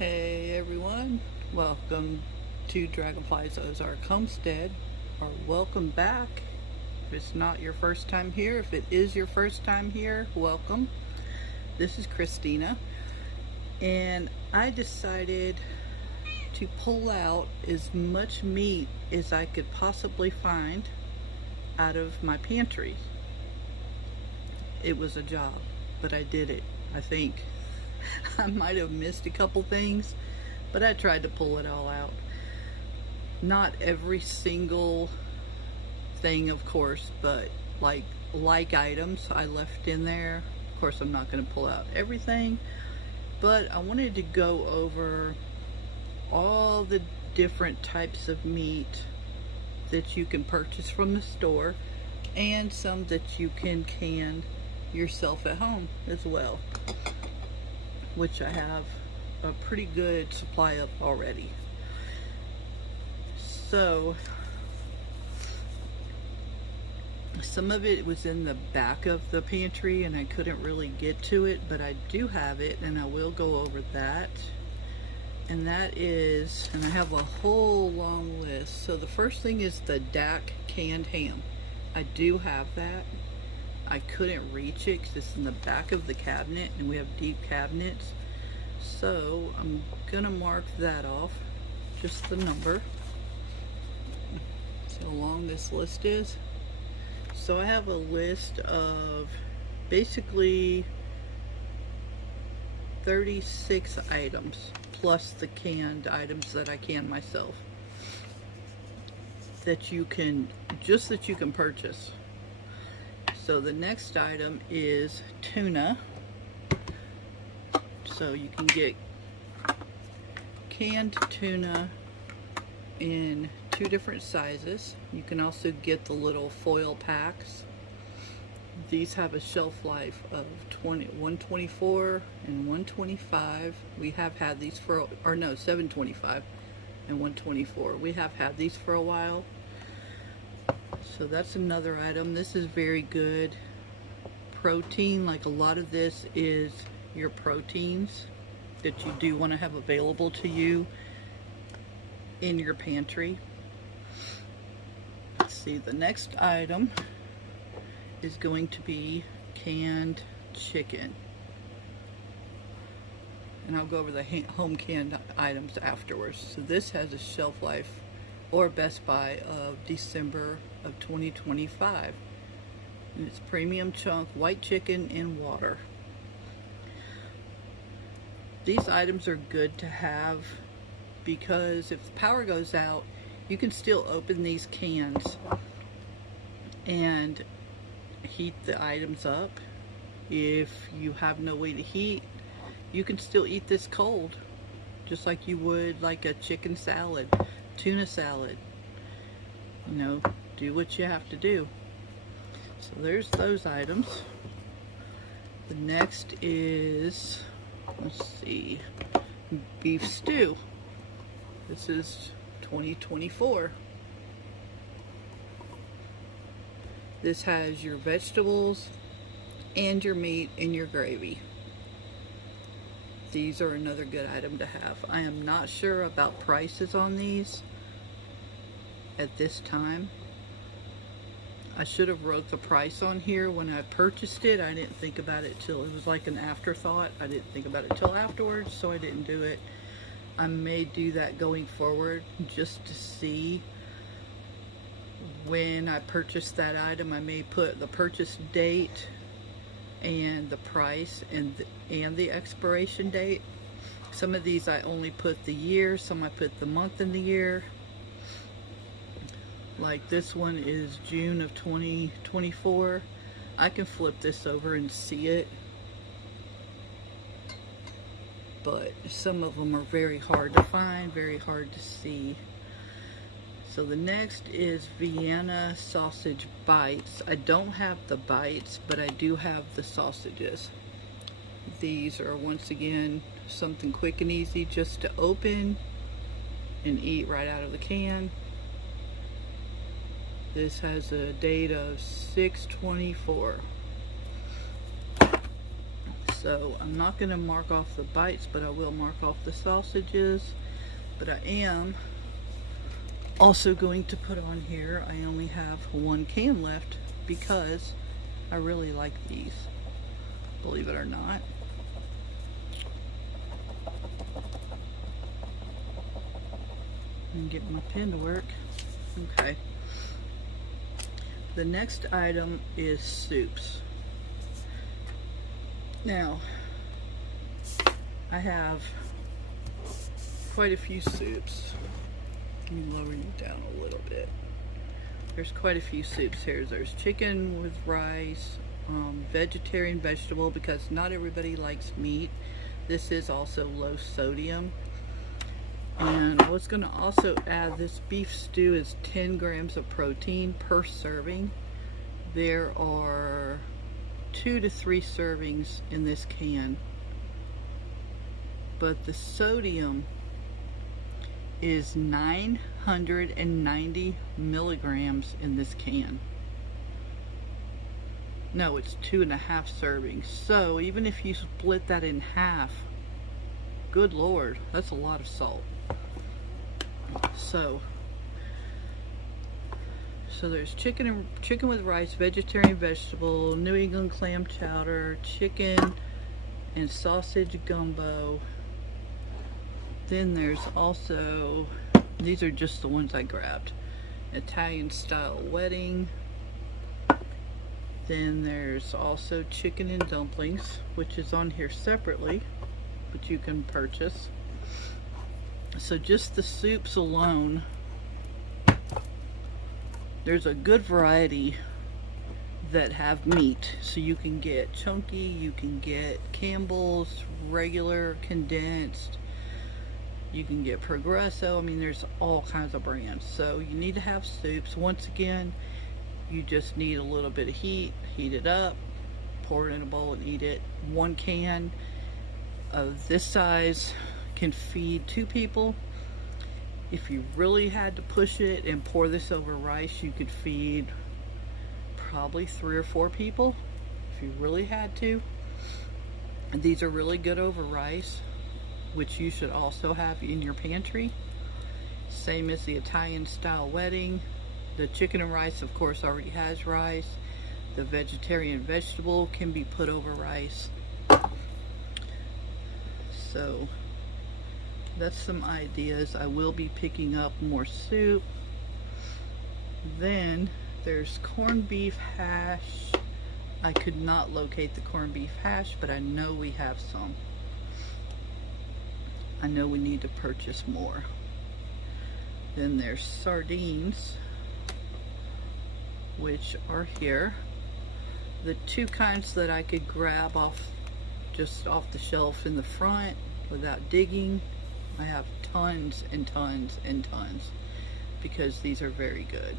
Hey everyone, welcome to Dragonflyz Ozark Homestead, or welcome back if it's not your first time here. If it is your first time here, welcome. This is Christina, and I decided to pull out as much meat as I could possibly find out of my pantry. It was a job, but I did it, I think. I might have missed a couple things, but I tried to pull it all out. Not every single thing, of course, but like items I left in there. Of course, I'm not going to pull out everything, but I wanted to go over all the different types of meat that you can purchase from the store, and some that you can can yourself at home as well, which I have a pretty good supply of already. So some of it was in the back of the pantry and I couldn't really get to it, but I do have it and I will go over that. And that is, and I have a whole long list. So the first thing is the Dak Canned Ham. I do have that. I couldn't reach it because it's in the back of the cabinet and we have deep cabinets. So I'm gonna mark that off, just the number. So long this list is. So I have a list of basically 36 items plus the canned items that I can myself that you can purchase. So the next item is tuna. So you can get canned tuna in 2 different sizes. You can also get the little foil packs. These have a shelf life of 124 and 125. We have had these for, or no, 725 and 124. We have had these for a while. So that's another item. This is very good protein. Like a lot of this is your proteins that you do want to have available to you in your pantry. Let's see, the next item is going to be canned chicken. And I'll go over the home canned items afterwards. So this has a shelf life or best by of December of 2025. And it's premium chunk white chicken in water. These items are good to have because if the power goes out, you can still open these cans and heat the items up. If you have no way to heat, you can still eat this cold, just like you would like a chicken salad, tuna salad. You know, do what you have to do. So there's those items. The next is, let's see, beef stew. This is 2024. This has your vegetables and your meat and your gravy. These are another good item to have. I am not sure about prices on these at this time. I should have wrote the price on here when I purchased it. I didn't think about it till it was like an afterthought. I didn't think about it till afterwards, so I didn't do it. I may do that going forward just to see when I purchase that item. I may put the purchase date and the price and the expiration date. Some of these I only put the year, some I put the month and the year. Like this one is June of 2024. I can flip this over and see it, but some of them are very hard to find, very hard to see. So the next is Vienna sausage bites. I don't have the bites, but I do have the sausages. These are once again something quick and easy just to open and eat right out of the can. This has a date of 6/24. So I'm not going to mark off the bites, but I will mark off the sausages. But I am also going to put on here, I only have one can left because I really like these, believe it or not. And get my pen to work. Okay. The next item is soups. Now, I have quite a few soups. Let me lower you down a little bit. There's quite a few soups here. There's chicken with rice, vegetarian vegetable, because not everybody likes meat. This is also low sodium. And what's going to also add, this beef stew is 10 grams of protein per serving. There are 2 to 3 servings in this can. But the sodium is 990 milligrams in this can. No, it's 2.5 servings. So even if you split that in half, good Lord, that's a lot of salt. So there's chicken with rice, vegetarian vegetable, New England clam chowder, chicken and sausage gumbo. Then there's also, these are just the ones I grabbed, Italian style wedding. Then there's also chicken and dumplings, which is on here separately, but you can purchase. So just the soups alone, there's a good variety that have meat. So you can get chunky, you can get Campbell's, regular, condensed, you can get Progresso. I mean, there's all kinds of brands. So you need to have soups. Once again, you just need a little bit of heat it up, pour it in a bowl and eat it. One can of this size can feed 2 people. If you really had to push it and pour this over rice, you could feed probably 3 or 4 people if you really had to. And these are really good over rice, which you should also have in your pantry. Same as the Italian style wedding. The chicken and rice, of course, already has rice. The vegetarian vegetable can be put over rice. So that's some ideas. I will be picking up more soup. Then there's corned beef hash. I could not locate the corned beef hash, but I know we have some. I know we need to purchase more. Then there's sardines, which are here. The 2 kinds that I could grab just off the shelf in the front without digging. I have tons and tons and tons because these are very good.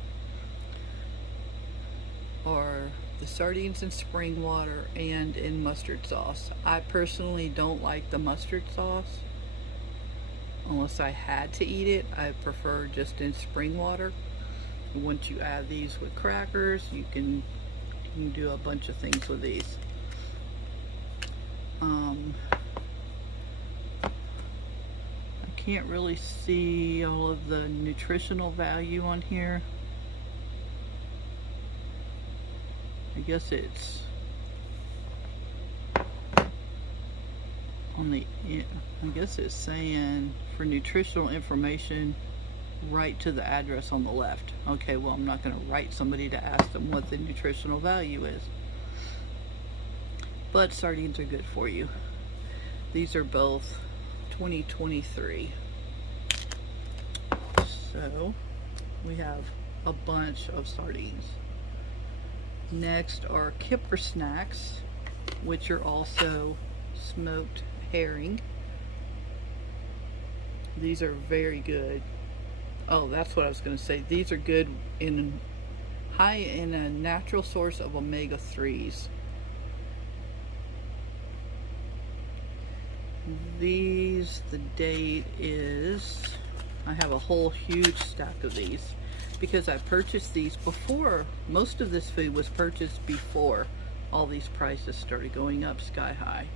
Are the sardines in spring water and in mustard sauce. I personally don't like the mustard sauce unless I had to eat it. I prefer just in spring water. Once you add these with crackers, you can do a bunch of things with these. I can't really see all of the nutritional value on here. I guess it's on the, I guess it's saying for nutritional information, write to the address on the left. Okay, well, I'm not going to write somebody to ask them what the nutritional value is. But sardines are good for you. These are both 2023. So we have a bunch of sardines. Next are Kipper Snacks, which are also smoked herring. These are very good. Oh, that's what I was going to say. These are good high in a natural source of omega-3s. These, the date is, I have a whole huge stack of these because I purchased these before. Most of this food was purchased before all these prices started going up sky high.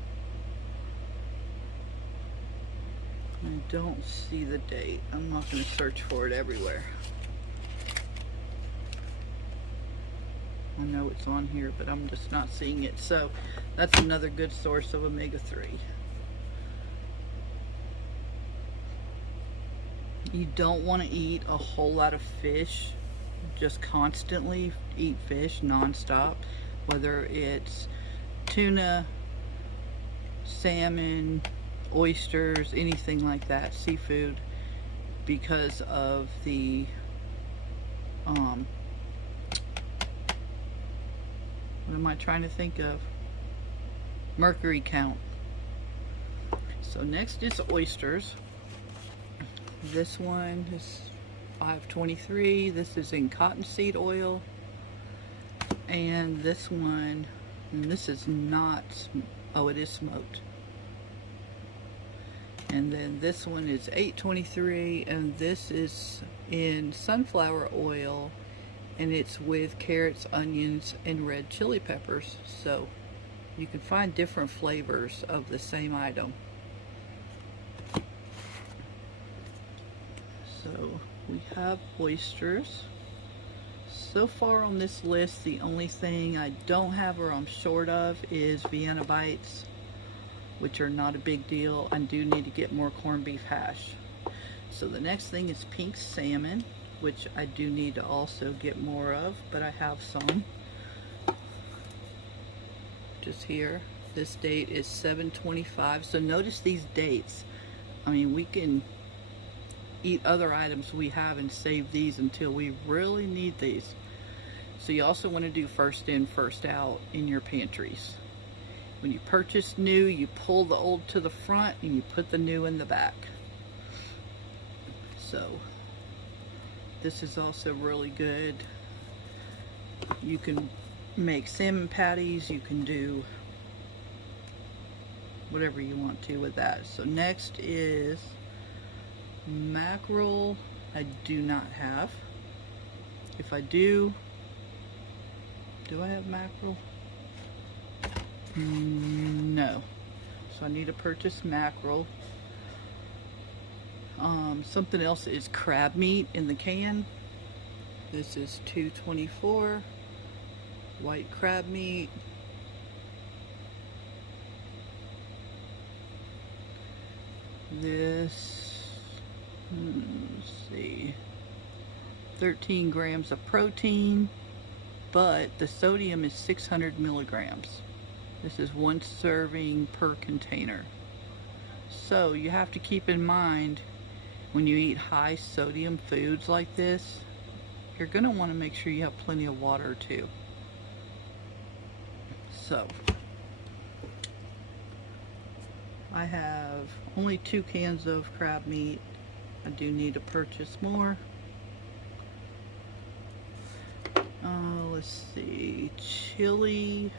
I don't see the date. I'm not going to search for it everywhere. I know it's on here, but I'm just not seeing it. So that's another good source of omega-3. You don't want to eat a whole lot of fish. Just constantly eat fish nonstop, whether it's tuna, salmon, oysters, anything like that, seafood, because of the what am I trying to think of? Mercury count. So next is oysters. This one is 523. This is in cottonseed oil. And this one, and this is not, oh, it is smoked. And then this one is 823, and this is in sunflower oil, and it's with carrots, onions, and red chili peppers. So you can find different flavors of the same item. So we have oysters. So far on this list, the only thing I don't have or I'm short of is Vienna bites, which are not a big deal. I do need to get more corned beef hash. So the next thing is pink salmon, which I do need to also get more of, but I have some. Just here. This date is 7/25. So notice these dates. I mean, we can eat other items we have and save these until we really need these. So you also want to do first in, first out in your pantries. When you purchase new, you pull the old to the front and you put the new in the back. So this is also really good. You can make salmon patties, you can do whatever you want to with that. So next is mackerel. I do not have. If I do I have mackerel? No. So I need to purchase mackerel. Something else is crab meat in the can. This is $2.24. White crab meat. This, let's see, 13 grams of protein, but the sodium is 600 milligrams. This is 1 serving per container. So you have to keep in mind, when you eat high sodium foods like this, you're going to want to make sure you have plenty of water too. So I have only 2 cans of crab meat. I do need to purchase more. Let's see, chili.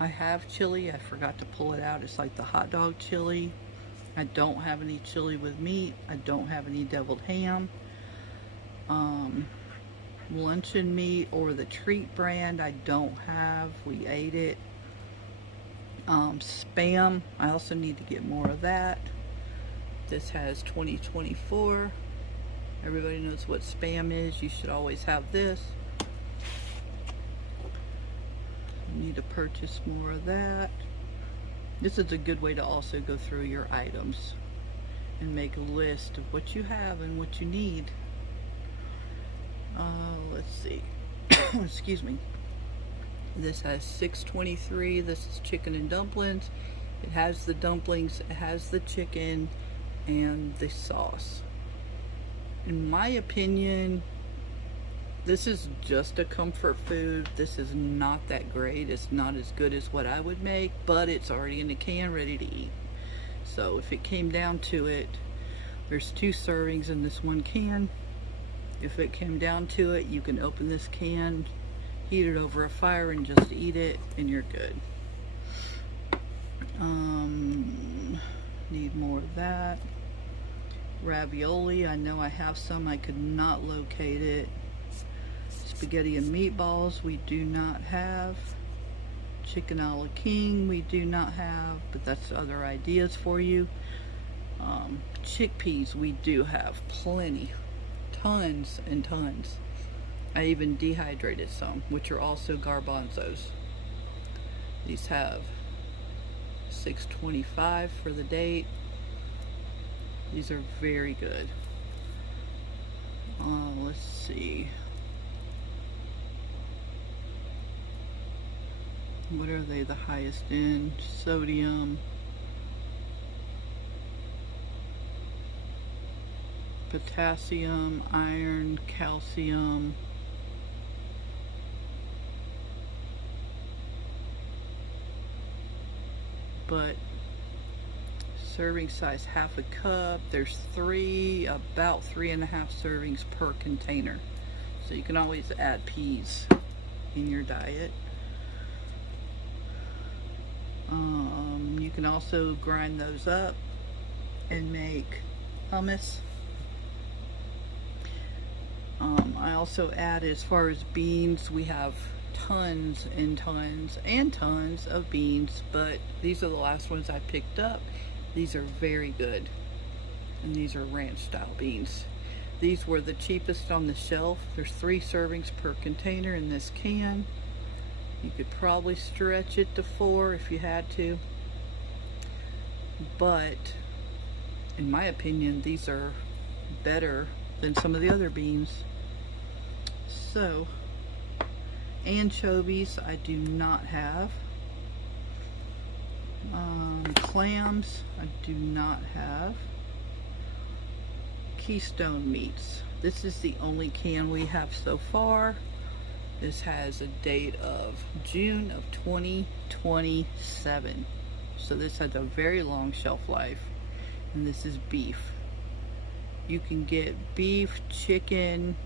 I have chili. I forgot to pull it out. It's like the hot dog chili. I don't have any chili with meat. I don't have any deviled ham. Luncheon meat or the treat brand I don't have. We ate it. Spam, I also need to get more of that. This has 2024. Everybody knows what spam is. You should always have this. You need to purchase more of that. This is a good way to also go through your items and make a list of what you have and what you need. Let's see. Excuse me. This has 623. This is chicken and dumplings. It has the dumplings, it has the chicken, and the sauce. In my opinion, this is just a comfort food. This is not that great. It's not as good as what I would make, but it's already in the can ready to eat. So if it came down to it, there's 2 servings in this 1 can. If it came down to it, you can open this can, heat it over a fire, and just eat it, and you're good. Need more of that. Ravioli, I know I have some. I could not locate it. Spaghetti and meatballs, we do not have. Chicken a la king, we do not have, but that's other ideas for you. Chickpeas, we do have plenty, tons and tons. I even dehydrated some, which are also garbanzos. These have $6.25 for the date. These are very good. Let's see. What are they the highest in? Sodium, potassium, iron, calcium, but serving size half a cup. There's about 3.5 servings per container, so you can always add peas in your diet. You can also grind those up and make hummus. I also add, as far as beans, we have tons and tons and tons of beans, but these are the last ones I picked up. These are very good, and these are ranch style beans. These were the cheapest on the shelf. There's 3 servings per container in this can. You could probably stretch it to 4 if you had to, but in my opinion, these are better than some of the other beans. So, anchovies I do not have. Clams I do not have. Keystone meats. This is the only can we have so far. This has a date of June of 2027. So this has a very long shelf life. And this is beef. You can get beef, chicken,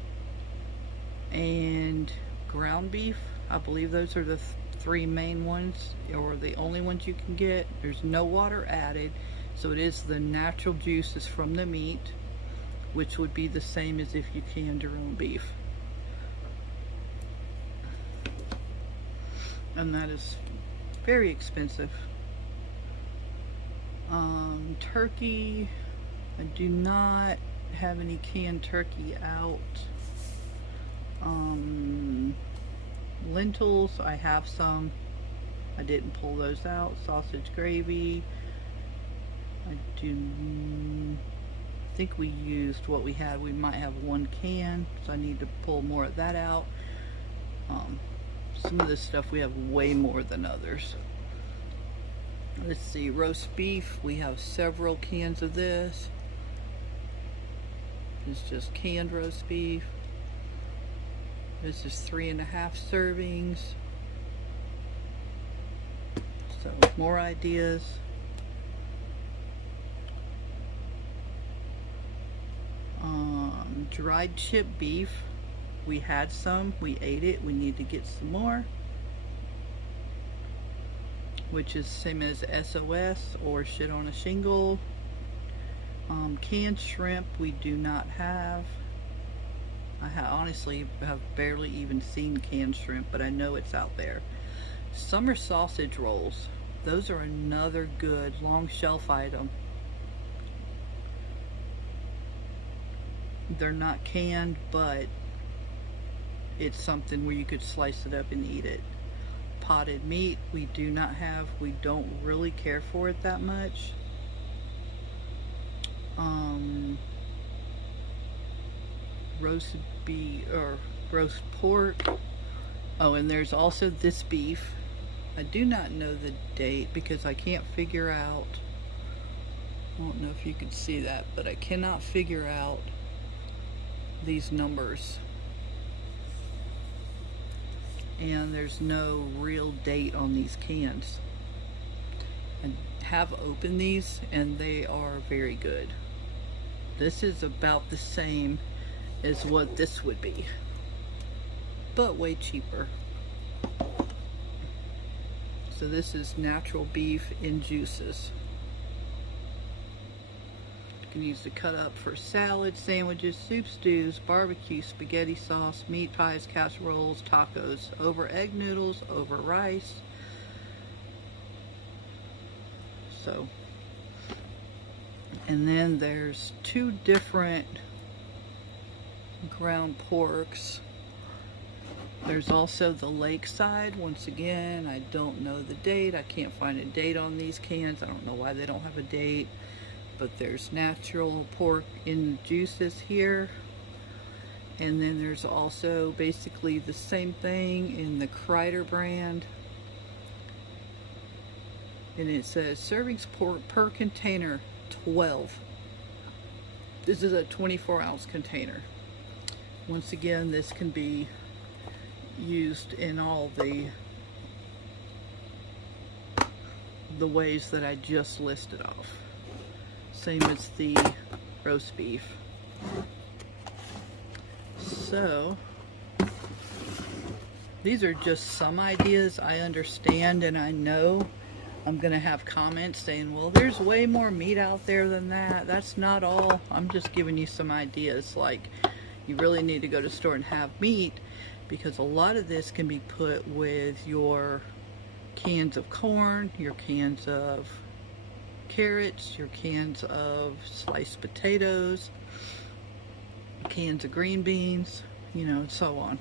and ground beef. I believe those are the 3 main ones, or the only ones you can get. There's no water added, so it is the natural juices from the meat, which would be the same as if you canned your own beef. And that is very expensive. Turkey, I do not have any canned turkey out. Lentils, I have some. I didn't pull those out. Sausage gravy, I think we used what we had. We might have 1 can, so I need to pull more of that out. Some of this stuff we have way more than others. Let's see, roast beef, we have several cans of this. It's just canned roast beef. This is 3.5 servings. So more ideas. Dried chip beef. We had some, we ate it, we need to get some more. Which is same as SOS or shit on a shingle. Canned shrimp we do not have. I honestly have barely even seen canned shrimp, but I know it's out there. Summer sausage rolls. Those are another good long shelf item. They're not canned, but it's something where you could slice it up and eat it. Potted meat we do not have. We don't really care for it that much. Roast beef or roast pork. Oh, and there's also this beef. I do not know the date because I can't figure out. I don't know if you can see that, but I cannot figure out these numbers. And there's no real date on these cans. I have opened these and they are very good. This is about the same as what this would be, but way cheaper. So this is natural beef in juices. You can use the cut up for salads, sandwiches, soup, stews, barbecue, spaghetti sauce, meat pies, casseroles, tacos, over egg noodles, over rice. So And then there's 2 different ground porks. There's also the Lakeside. Once again, I don't know the date. I can't find a date on these cans. I don't know why they don't have a date. But there's natural pork in juices here. And then there's also basically the same thing in the Kreider brand. And it says servings per container 12. This is a 24-ounce container. Once again, this can be used in all the ways that I just listed off. Same as the roast beef. So these are just some ideas. I understand and I know I'm gonna have comments saying, well, there's way more meat out there than that. That's not all. I'm just giving you some ideas. Like, you really need to go to the store and have meat, because a lot of this can be put with your cans of corn, your cans of carrots, your cans of sliced potatoes, cans of green beans, you know, and so on.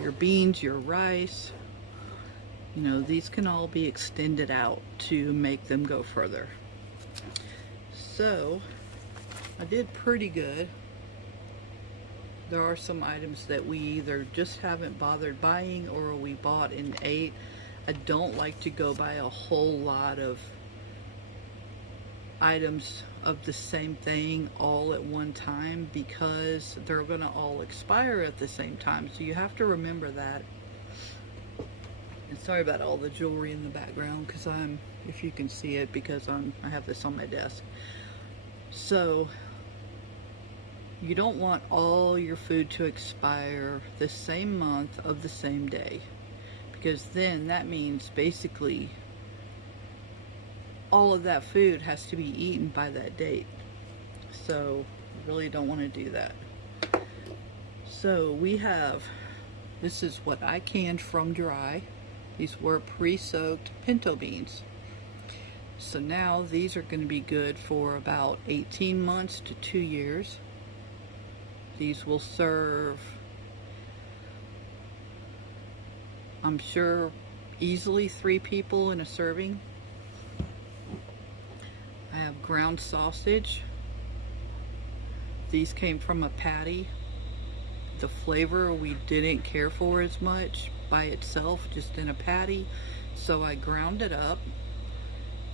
Your beans, your rice, you know, these can all be extended out to make them go further. So I did pretty good. There are some items that we either just haven't bothered buying or we bought and ate. I don't like to go buy a whole lot of items of the same thing all at one time, because they're going to all expire at the same time. So you have to remember that. And sorry about all the jewelry in the background, because if you can see it, because I have this on my desk. So you don't want all your food to expire the same month of the same day, because then that means basically all of that food has to be eaten by that date. So you really don't want to do that. So we have, this is what I canned from dry. These were pre-soaked pinto beans. So now these are going to be good for about 18 months to 2 years. These will serve, I'm sure, easily 3 people in a serving. I have ground sausage. These came from a patty. The flavor we didn't care for as much by itself, just in a patty. So I ground it up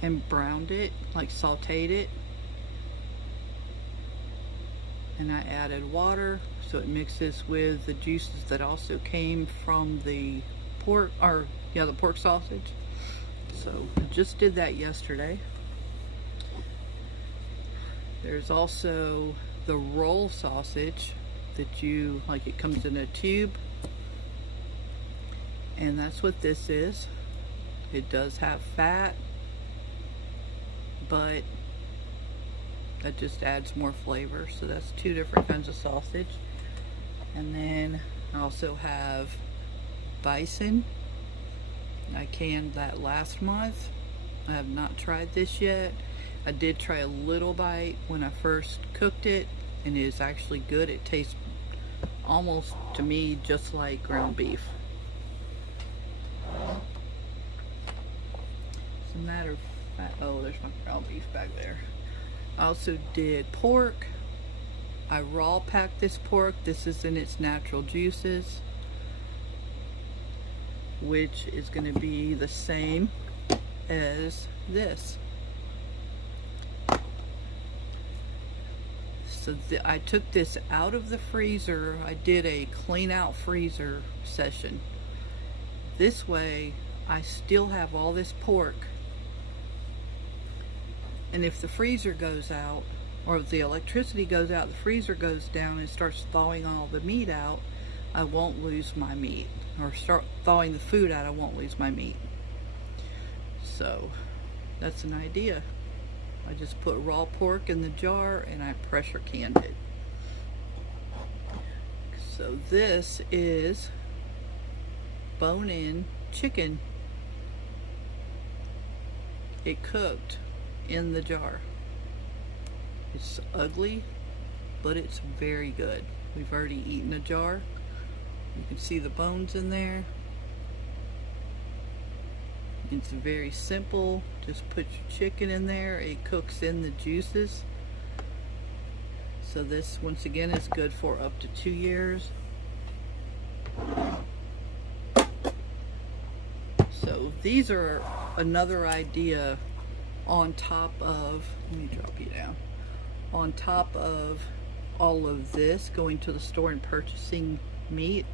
and browned it, like sauteed it. And I added water so it mixes with the juices that also came from the pork, the pork sausage. So I just did that yesterday. There's also the roll sausage that it comes in a tube. And that's what this is. It does have fat, but that just adds more flavor. So that's 2 different kinds of sausage. And then I also have bison. I canned that last month. I have not tried this yet. I did try a little bite when I first cooked it, and it is actually good. It tastes almost, to me, just like ground beef. As a matter of fact, oh, there's my ground beef back there. I also did pork. I raw packed this pork. This is in its natural juices, which is going to be the same as this. So I took this out of the freezer. I did a clean out freezer session. This way I still have all this pork, and if the freezer goes out, or if the electricity goes out, the freezer goes down and starts thawing all the meat out, I won't lose my meat. Or start thawing the food out, I won't lose my meat. So that's an idea. I just put raw pork in the jar and I pressure canned it. So this is bone-in chicken. It cooked in the jar. It's ugly, but it's very good. We've already eaten a jar. You can see the bones in there. It's very simple. Just put your chicken in there. It cooks in the juices. So this, once again, is good for up to 2 years. So these are another idea on top of, let me drop you down, on top of all of this, going to the store and purchasing meat.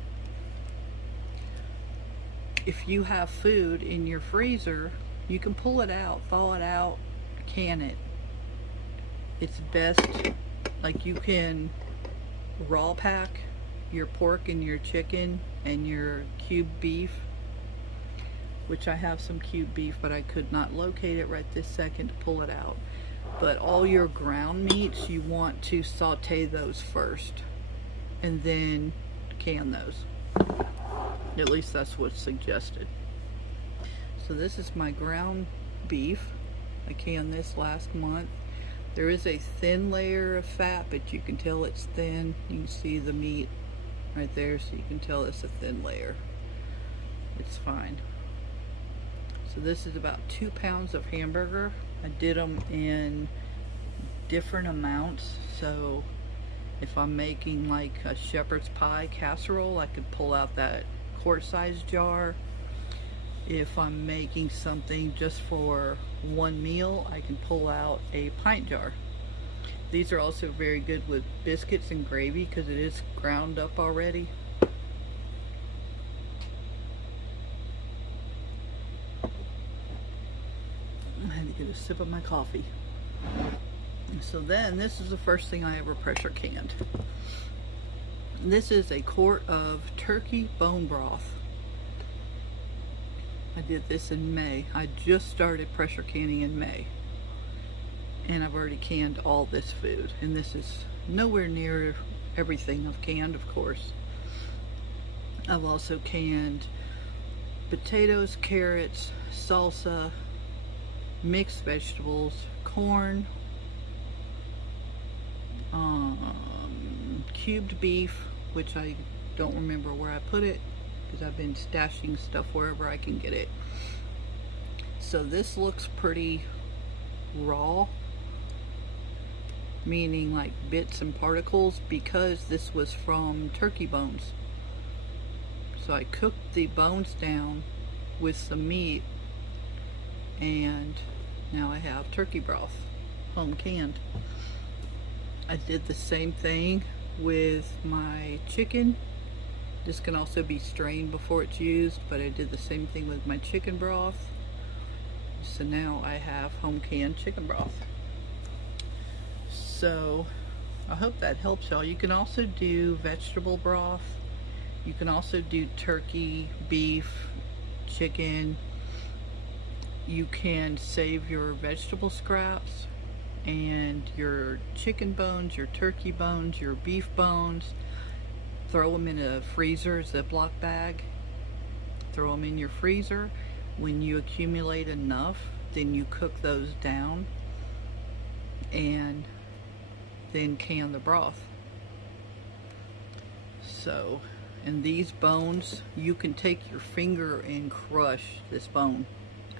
If you have food in your freezer, you can pull it out, thaw it out, can it. It's best, like you can raw pack your pork and your chicken and your cubed beef, which I have some cubed beef, but I could not locate it right this second to pull it out. But all your ground meats, you want to saute those first and then can those. At least that's what's suggested. So this is my ground beef. I canned this last month. There is a thin layer of fat, but you can tell it's thin. You can see the meat right there, so you can tell it's a thin layer. It's fine. So this is about 2 pounds of hamburger. I did them in different amounts, so if I'm making like a shepherd's pie casserole, I could pull out that quart-sized jar. If I'm making something just for one meal, I can pull out a pint jar. These are also very good with biscuits and gravy because it is ground up already. I had to get a sip of my coffee. So then, this is the first thing I ever pressure canned. This is a quart of turkey bone broth. I did this in May. I just started pressure canning in May. And I've already canned all this food. And this is nowhere near everything I've canned, of course. I've also canned potatoes, carrots, salsa, mixed vegetables, corn, cubed beef, which I don't remember where I put it because I've been stashing stuff wherever I can get it. So this looks pretty raw, meaning like bits and particles, because this was from turkey bones. So I cooked the bones down with some meat, and now I have turkey broth, home canned. I did the same thing with my chicken. This can also be strained before it's used, but I did the same thing with my chicken broth. So now I have home canned chicken broth. So I hope that helps y'all. You can also do vegetable broth. You can also do turkey, beef, chicken. You can save your vegetable scraps and your chicken bones, your turkey bones, your beef bones. Throw them in a freezer Ziploc bag. Throw them in your freezer. When you accumulate enough, then you cook those down and then can the broth. So, and these bones, you can take your finger and crush this bone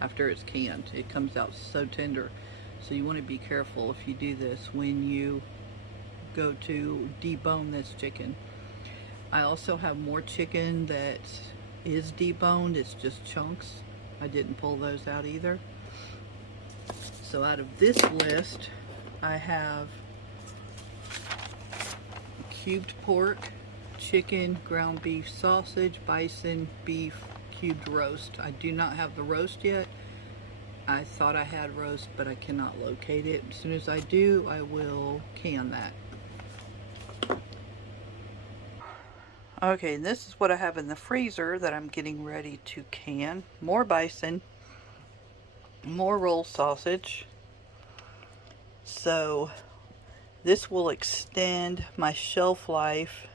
after it's canned. It comes out so tender. So you want to be careful if you do this when you go to debone this chicken. I also have more chicken that is deboned. It's just chunks. I didn't pull those out either. So out of this list, I have cubed pork, chicken, ground beef, sausage, bison, beef, cubed roast. I do not have the roast yet. I thought I had roast, but I cannot locate it. As soon as I do, I will can that. Okay, and this is what I have in the freezer that I'm getting ready to can. More bison, more roll sausage. So this will extend my shelf life.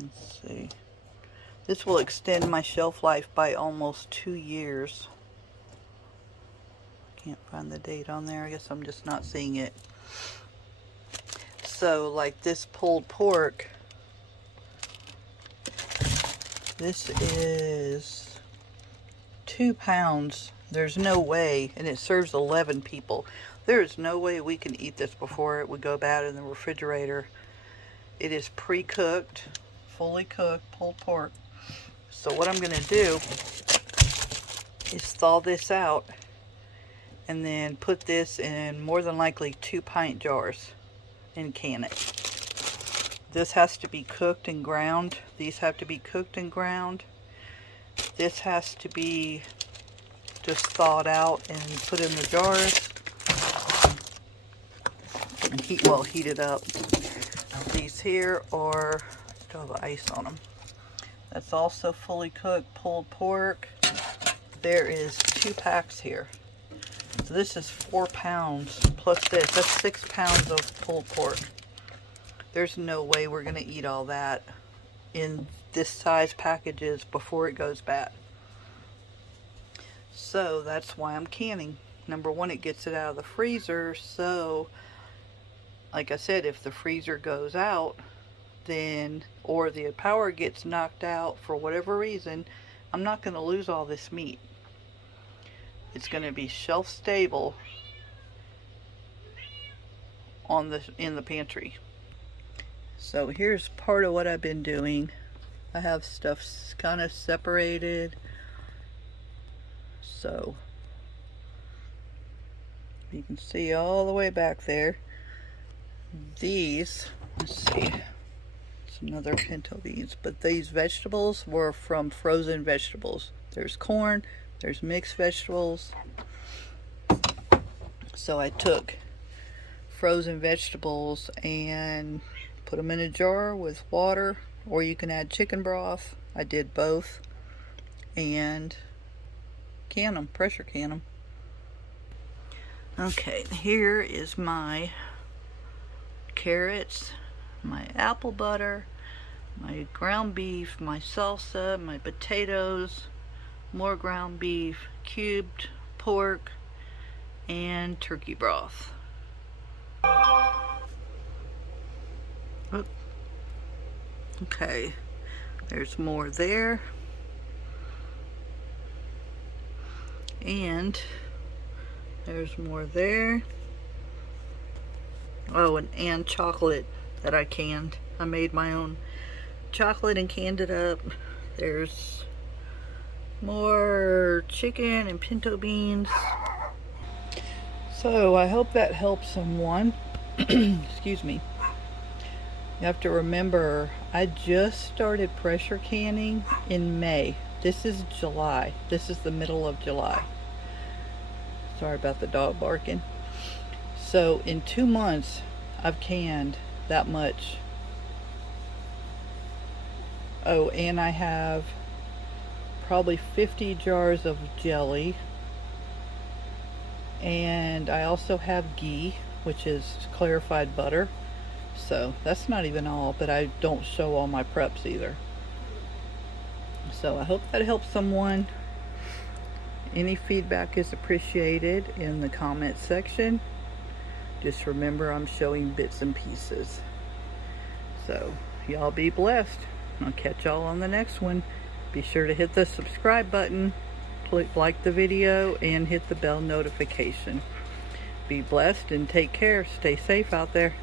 Let's see. This will extend my shelf life by almost 2 years. Can't find the date on there. I guess I'm just not seeing it. So like this pulled pork, this is 2 pounds. There's no way, and it serves 11 people. There is no way we can eat this before it would go bad in the refrigerator. It is pre-cooked, fully cooked pulled pork. So what I'm gonna do is thaw this out and then put this in more than likely 2-pint jars and can it. This has to be cooked and ground. These have to be cooked and ground. This has to be just thawed out and put in the jars and heat it up. These here are, still have ice on them. That's also fully cooked pulled pork. There is 2 packs here. So this is 4 pounds plus this. That's 6 pounds of pulled pork. There's no way we're gonna eat all that in this size packages before it goes bad. So that's why I'm canning. Number one, it gets it out of the freezer. So like I said, if the freezer goes out, then, or the power gets knocked out for whatever reason, I'm not going to lose all this meat. It's going to be shelf stable in the pantry. So here's part of what I've been doing. I have stuff kind of separated. So you can see all the way back there. These, let's see, it's another pinto beans, but these vegetables were from frozen vegetables. There's corn, there's mixed vegetables. So I took frozen vegetables and put them in a jar with water, or you can add chicken broth. I did both, and can them, pressure can them. Okay, here is my carrots, my apple butter, my ground beef, my salsa, my potatoes, more ground beef, cubed pork, and turkey broth. Oop. Okay, there's more there, and there's more there. Oh, and chocolate that I canned. I made my own chocolate and canned it up. There's more chicken and pinto beans. So I hope that helps someone. Excuse me. You have to remember, I just started pressure canning in May. This is July. This is the middle of July. Sorry about the dog barking. So in 2 months, I've canned that much. Oh, and I have probably 50 jars of jelly. And I also have ghee, which is clarified butter. So that's not even all, but I don't show all my preps either. So I hope that helps someone. Any feedback is appreciated in the comment section. Just remember, I'm showing bits and pieces. So y'all be blessed. I'll catch y'all on the next one. Be sure to hit the subscribe button, like the video, and hit the bell notification. Be blessed and take care. Stay safe out there.